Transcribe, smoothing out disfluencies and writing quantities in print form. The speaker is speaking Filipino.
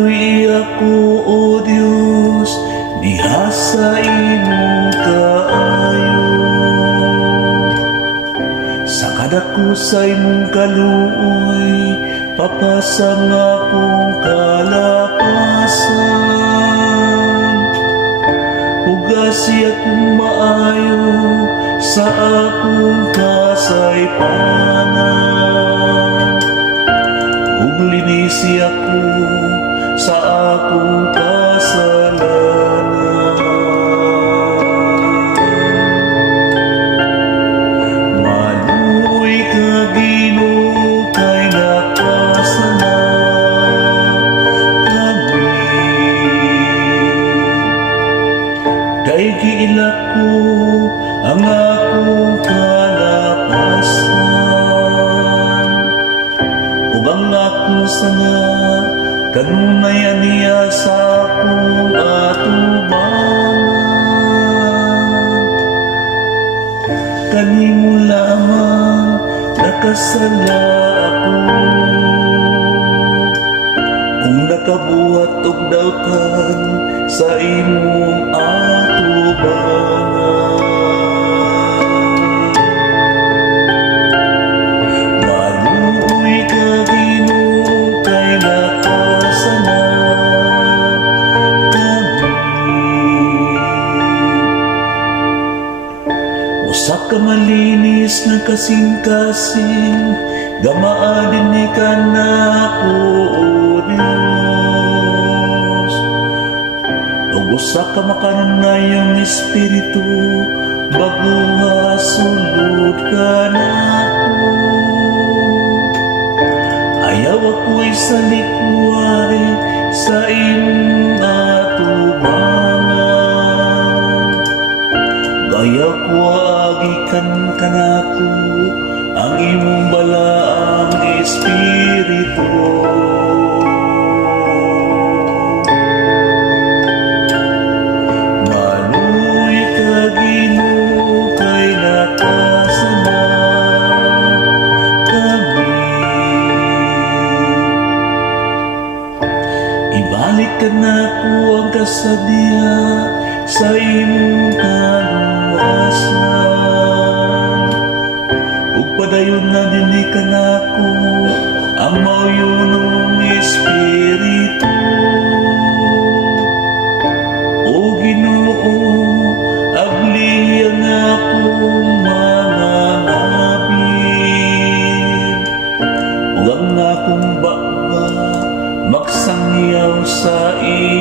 kaluy ako, O Dios, diha sa imong kaayo. Sa kadako sa imong kaluoy, papasang akong kalapasan. Ugasi akong maayo sa akong kasaypanan. Ug linisi ako sa akong kasalanan. Maluoy ka, Ginoo, kay nakasala kami. Kay giila ko ang akong kalapasan. Ug ang akong sana kanunay aniya sa akong atubangan. Kanimo lamang nakasala ako, kung nakabuhat og dawtan sa imong atubangan. Maluoy ka, Ginoo, kay nakasala kami. Usa ka malinis na kasing-kasing, gamaan din ka na ako, O Dios. Ug usa ka makanunayong espiritu, baguha sulod ka na ako. Ayaw ako'y sa likuay sa imong atubangan. Ayaw ko agikan kanako ang imong balaang espiritu. Maluoy ka, Ginoo, kay nakasala kami. Ibalik ka nako ang kasadya sa imong kaluwasan. Ug padayon na dinhi ka nako ang mauyunong espiritu. O Ginoo, abli ang akong mga ngabin. Ug ang akong baba magsangyaw sa iyo.